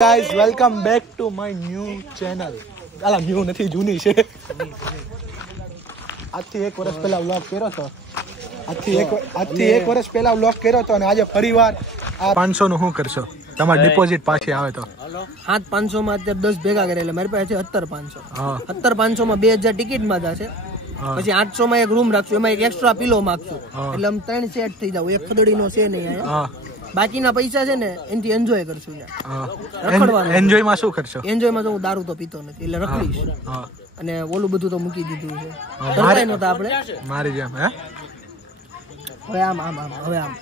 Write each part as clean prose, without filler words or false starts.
guys, welcome back to my new channel. Ala new નથી, જૂની છે. આજથી એક વર્ષ પહેલા વ્લોગ કર્યો તો. આજથી એક વર્ષ પહેલા વ્લોગ કર્યો તો અને આજે ફરીવાર આ 500 નું શું કરશો? તમારી ડિપોઝિટ પાછી આવે તો 7,500 માં અત્યારે 10 ભેગા કરેલા મારી પાસે છે 17,500. 17,500 માં 2,000 ટિકિટ માં જશે. પછી 800 માં એક રૂમ રાખશું, એમાં એક એક્સ્ટ્રા પીલો માંગશું, એટલે આમ 3 સેટ થઈ જાવ. એક ખદડીનો છે નહીં અહીંયા. બાકીના પૈસા છે ને એનથી એન્જોય કરશું. એન્જોય માં શું કરશો? એન્જોય માં તો હું દારૂ તો પીતો નથી, એટલે રખડીશ. અને ઓલું બધું તો મૂકી દીધું છે. કરતા નહોતા આપણે મારી જેમ. હે હવે આમ હવે આમ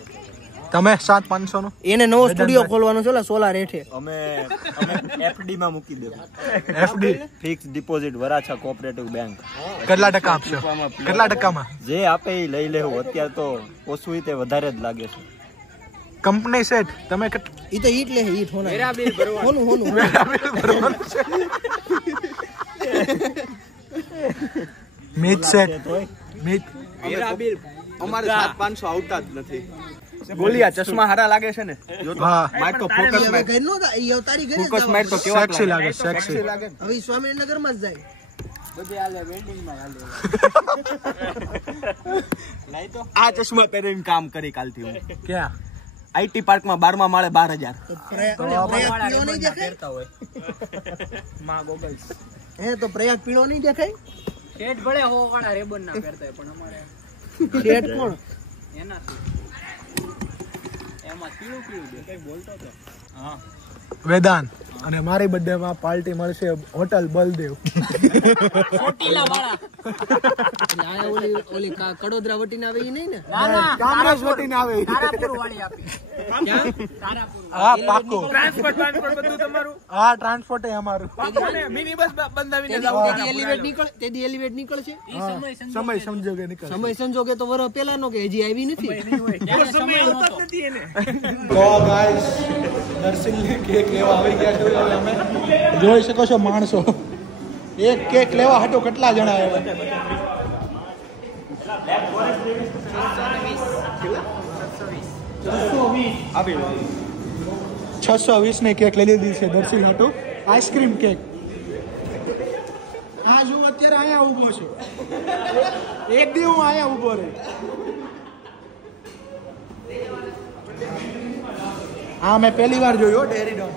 તમે 7,500 નું એને નવો સ્ટુડિયો ખોલવાનો છે સોલાર રેઠે. અમે એફડી માં મૂકી દેવું. FD fix deposit Varachha cooperative bank. કેટલા ટકા આપશો? કેટલા ટકામાં? જે આપે એ લઈ લેવું. અત્યારે તો ઓછું તે વધારે જ લાગે છે. કંપની સેટ તમે ઈ તો ઈટ લે ઈટ હોના મેરા બિલ ભરવાનું હોનું મીટ સેટ મીટ મેરા બિલ અમારે 7,500 આવતા જ નથી. ગોલિયા ચશ્મા હારા લાગે છે ને? હા માર તો ફોકસ માં ઘર નો ઈ અવતારી ઘરે ફોકસ માર તો કેવા સેક્સી લાગે, સેક્સી લાગે. હવે સ્વામિનગર માં જ જાય બધે આલે વેન્ડિંગ માં આલે. નહીં તો આ ચશ્મા પહેરીને કામ કરી કાલથી હું. ક્યાં? આઈટી પાર્ક માં 12મા માળે 12,000. તો પ્રયાગ પીળો નહીં દેખાય. શેઠ ભલે હો વાળા રેબન ના પહેરતા પણ અમારે શેઠ કોણ એના એમાં પીળું દેખાય બોલતો તો. હા વેદાંત અને મારી બર્થડે માં પાર્ટી મળશે હોટલ બલદેવ. ચોટીલા વાળા ઓલી કડોદરા વટીને આવે ઈ નહીં ને? કામરાજ વટીને આવે. તારાપુર વાળી આપી. ક્યાં? તારાપુર. હા પાકો. ટ્રાન્સપોર્ટ બધું તમારું. હા ટ્રાન્સપોર્ટ એ અમારું. મિની બસ બંધાવીને તેદી એલિવેટ નીકળશે. સમય સંજોગે નીકળશે. સમય સંજોગે તો વર પેલાનો કે હજી આવી નથી. સમય હોતો જ નથી એને. તો ગાઈસ દર્શન કેક લેવા આવી ગયા છે. અમે જોઈ શકો છો માણસો એક કેક લેવા હાટો કેટલા જણા આવ્યા. 620 ની કેક લઈ લીધી છે દર્શન હાટો. Ice cream cake. હા જો અત્યારે અહીંયા ઊભો છું. એક દી હું અહીંયા ઊભો રહે. હા મેં પહેલી વાર જોયો ડેરી ડોમ.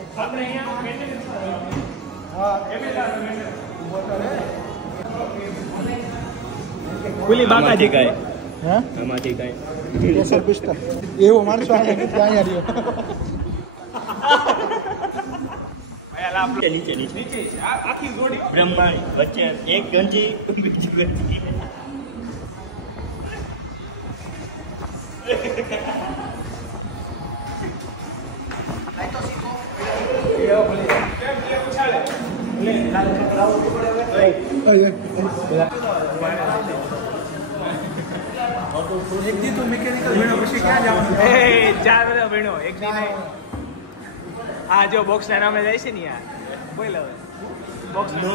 ખુલી બાકાજી કાય. હે આમાંથી કાય. કેસર પિસ્તા એવો માણસો અહીંયા રહ્યો. નીચે આખી જોડી બ્રહ્માંડ વચ્ચે એક ગંજી બીજી ગંજી. એક દી તું મિકેનિકલ ભણ્યો પછી ક્યાં જવાનું? 4 વર્ષ ભણ્યો એક દી નહીં. આ જો બોક્સ ના નામે જાય છે ને યાર બોલ હવે બોક્સ નો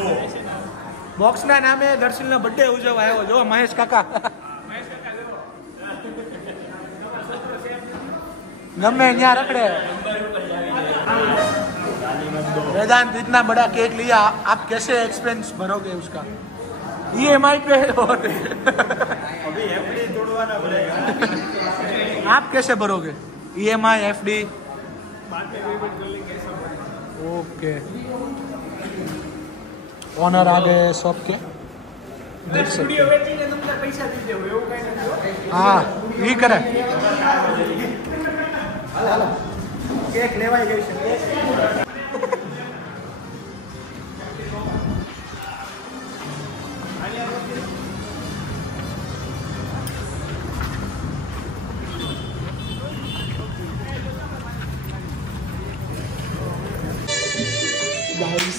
બોક્સ ના નામે દર્શનનો બર્થડે ઉજવવા આવ્યો. જો મહેશ કાકા गमे यहाँ रखड़े. वेदांत इतना बड़ा केक लिया, आप कैसे एक्सपेंस भरोगे उसका? EMI पे और अभी एफडी तोड़वाना पड़ेगा. आप कैसे भरोगे? EMI FD? ओके. ओनर आ गए शॉप के. हाँ ये करे. केक लेवाई गई છે. गाइस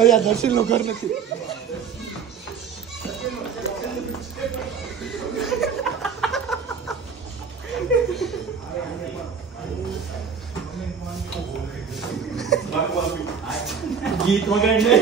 અયા દર્શન નો ઘર નથી. ગીત વગાડને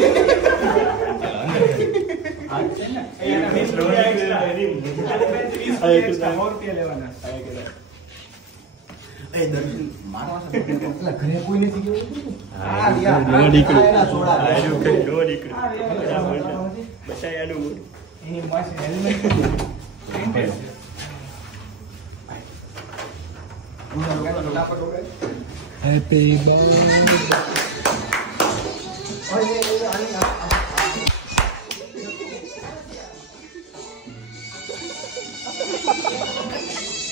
હેપી બર્થડે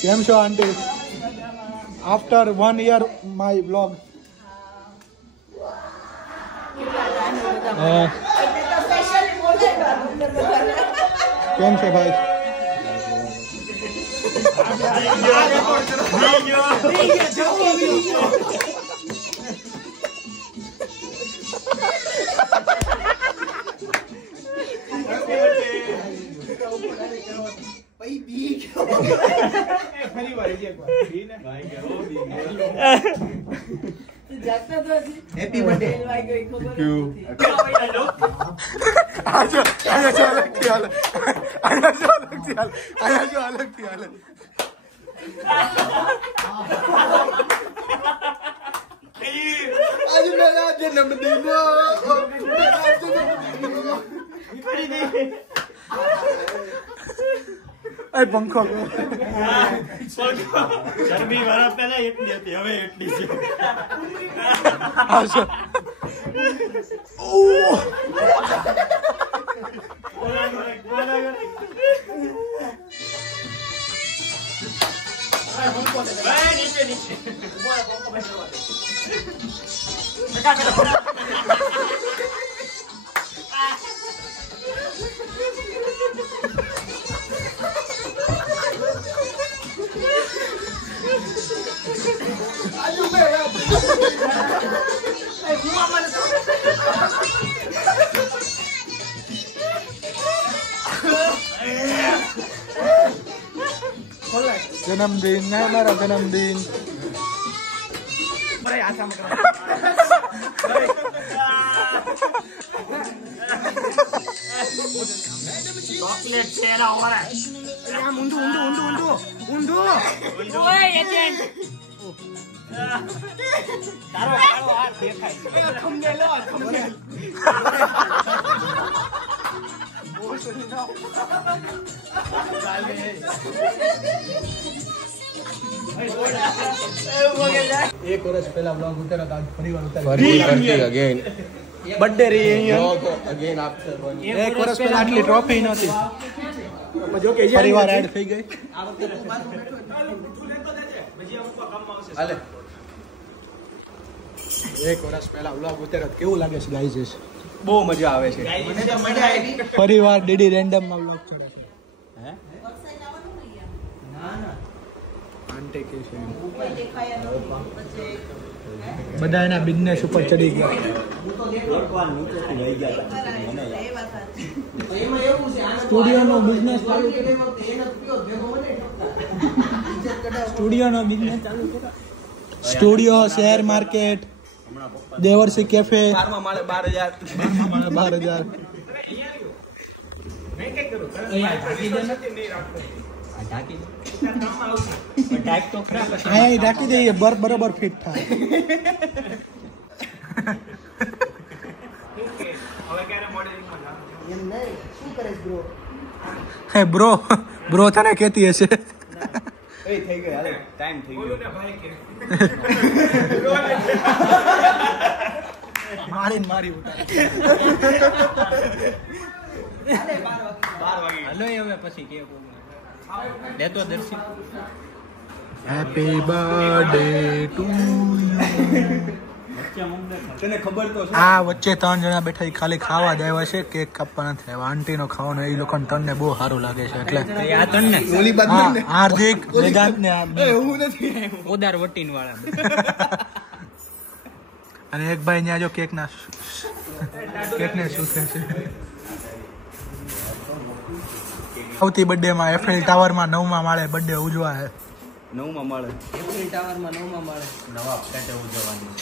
કેમ છો aunty? After 1 year my vlog. કેમ છે ભાઈ? Happy birthday. आज मेरा जन्मदिन એ પંખો ગરમી વાળા પહેલા એટલી હતી હવે એટલી છે. આવશો. નીચે નીચે જન્મદિન है मेरा जन्मदिन. ચોકલેટ ચહેરા ઓરા આમ ઊંધું ઊંધું ઊંધું ઊંધું ઊંધું. ઓય એજન્ટ તારો કાળો હાર દેખાય. થંબનેલ લો, થંબનેલ. એક વર્ષ પહેલા બ્લોગ ઉતાર્યો તો આજ ફરીવાર ઉતાર્યો. બર્થડે રહી અહીંયા. એક વર્ષ પહેલા આટલી ટ્રોફી નહોતી. ફરીવાર એડ થઈ ગઈ. એક વર્ષ પહેલા બ્લોગ ઉતાર્યો તો કેવું લાગે છે ગાઈઝ? બહુ મજા આવે છે. ફરીવાર ડીડી રેન્ડમ માં બ્લોગ ચડે છે. આંટી કે છે બધા એના બિઝનેસ ઉપર ચડી ગયા. સ્ટુડિયોનો બિઝનેસ ચાલુ કર્યો. સ્ટુડિયોનો બિઝનેસ ચાલુ કર્યો. સ્ટુડિયો, શેર માર્કેટ, દેવરસી કેફે, 12મા માળે 12,000. 12મા માળે 12,000. અહીંયા ઢાંકી દઈએ બરોબર ફિટ થાય. હે બ્રો તને કેતી હશે. એ થઈ ગઈ હાલે ટાઈમ થઈ ગયો. મારી ઉતાર. હલો હવે પછી કે લેતો દર્શી. હેપી બર્થડે ટુ તને ખબર તો છે આ વચ્ચે 3 જણા બેઠા ખાલી ખાવા જ આવ્યા છે. કેક કાપવા નથી આવ્યા. આંટી નો ખાવાનો એ લોકોને તનને બહુ સારું લાગે છે એટલે આ તણને ઓલી બાદ હા, હાર્દિક વેદાંત ને હું નથી ઓદાર વટીન વાળા અને એક ભાઈ ત્યાં જો કેક ને શું છે આવતી બર્થડે માં એફએલ ટાવર માં 9મા માળે બર્થડે ઉજવા છે. 9મા માળે એફએલ ટાવરમાં 9મા માળે નવા ફ્લેટે ઉજવવાની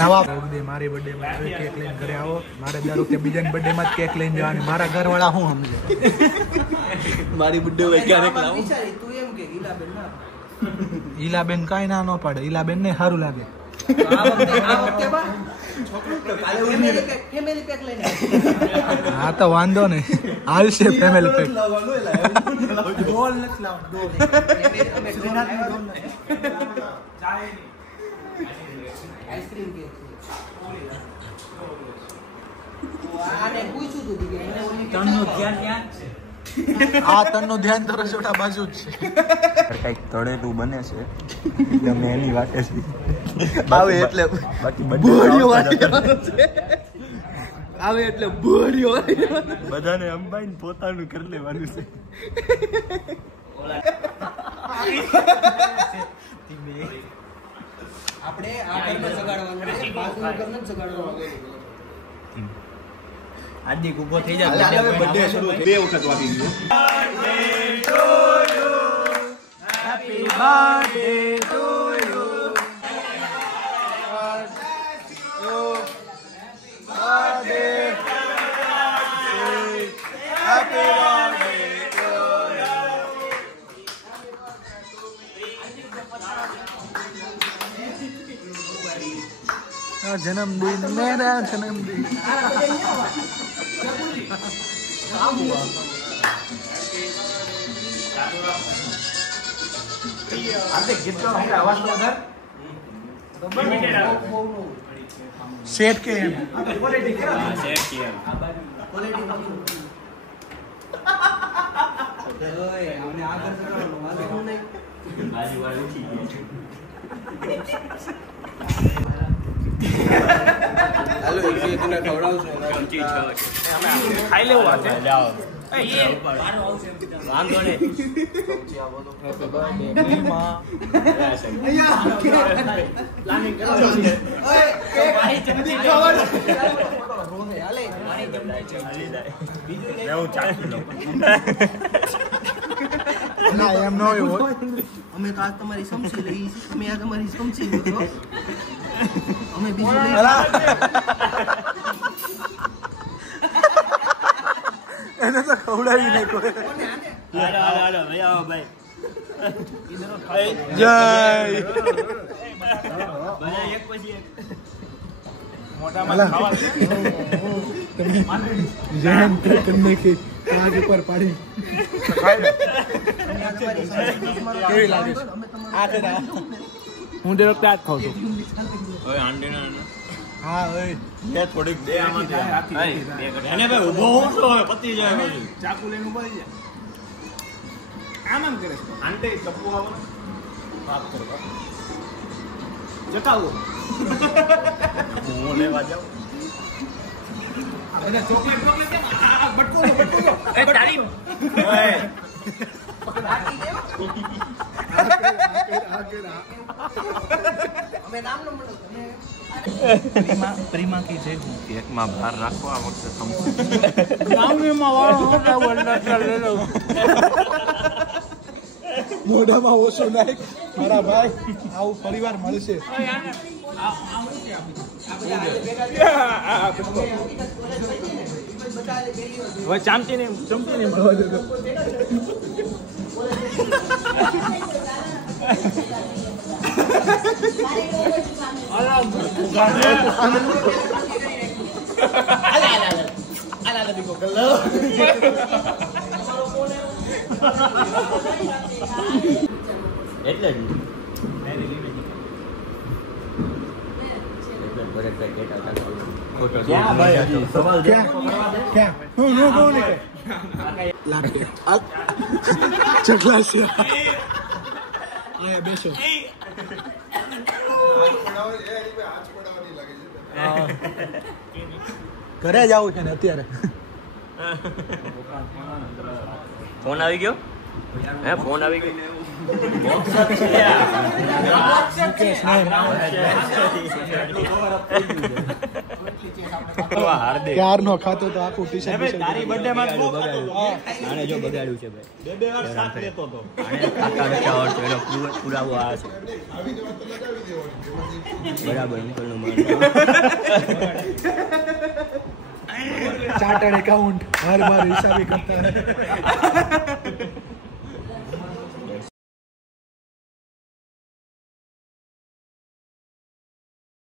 નવા મારી બર્થડે માં કેક લઈને ઘરે આવો. મારે દર વખતે બીજાની બર્થડે માં કેક લઈને જવાની. મારા ઘરવાળા શું સમજે? મારી બુડ્ઢે હોય ક્યારેક લાવું. તું એમ કે ઈલાબેન ના ઈલાબેન કાંઈ ના ન પાડે. ઈલાબેન ને સારું લાગે. આ વખતે બા ફેમિલી પેક લઈને હા તો વાંધો નહીં, આવશે ફેમિલી પેક. ડોલ નથી લાવવાનો આઈસ્ક્રીમ કેક આને પૂછ્યું તું કે મને ઓલી આ તનનું ધ્યાન તો રસોડા બાજુ જ છે. કઈક તળેલું બને છે ગમે એની વાટે છે આવે એટલે બાકી ભૂરિયો આવે એટલે ભૂરિયો બધાને અંબાઈને પોતાનું કરી લેવાનું છે. આપણે આ ઘરને જગાડવાનું છે, બાજુના ઘરને જ જગાડવાનું. હાર્દિક ઊભો થઈ જાય. બર્થડે શરૂ 2 વખત વાગી ગયો. જન્મદિન મેરા જન્મદિન. સેટ કે એમ હાલો એ તને ખવડાવશું ખાઈ લેવું આજે. વાંધો નહીં. ના એમ ન હોય. અમે તો આજ તમારી સમસી લઈ અમે આ તમારી સમસી લીધો અમે બીજું લઈ એને તો ખવડાવી નહીં કોઈ. હાલો ભાઈ આવો ભાઈ. જય બધા એક પછી એક. મોટામાં ખાવા જૈન કરને કે આગ ઉપર પાડી કેવી લાગે છે? હું દર વખતે આ જ ખાઉં છું. હવે આંડીના હા ઓય એ થોડીક દે આમાંથી એને ભાઈ ઊભો હું છો હવે પતી જાય બધું. ચાકુ લઈને ઉભા થઈ જાય. આમ આમ કરે છે. આંટે ચપ્પુ આવો ને. પાપ કરો. જતાવો. હું લેવા જાઉં. બધા ચોકલેટ ચોકલેટ કેમ આ બટકો એ તારી અમે નામ ન મળો પ્રીમા કી જય હું કેકમાં બહાર રાખો આ વખતે ગામમાં વાળો હોતા વલ્લા લે લો. મોઢામાં ઓછો નાખ મારા ભાઈ. આવું પરિવાર મળશે. હવે ચામચી ને મળવા દેતો. એટલે જ ક્યાં ભાઈ હજી સવાલ ક્યાં હું કહું ને લાગે ચકલા છે. આયા બેસો. ઘરે જ આવું છે ને અત્યારે. ફોન આવી ગયો. હે ફોન આવી ગયો ક્યાર નો ખાતો તો આખું ટી-શર્ટ તારી બર્થડે માં આને જો બગાડ્યું છે ભાઈ બે વાર સાથ લેતો તો આને કાકા નથી આવડતું એનો પુરાવો આ છે બરાબર અંકલનું માન ચાર્ટર્ડ એકાઉન્ટ હર બાર હિસાબી કરતા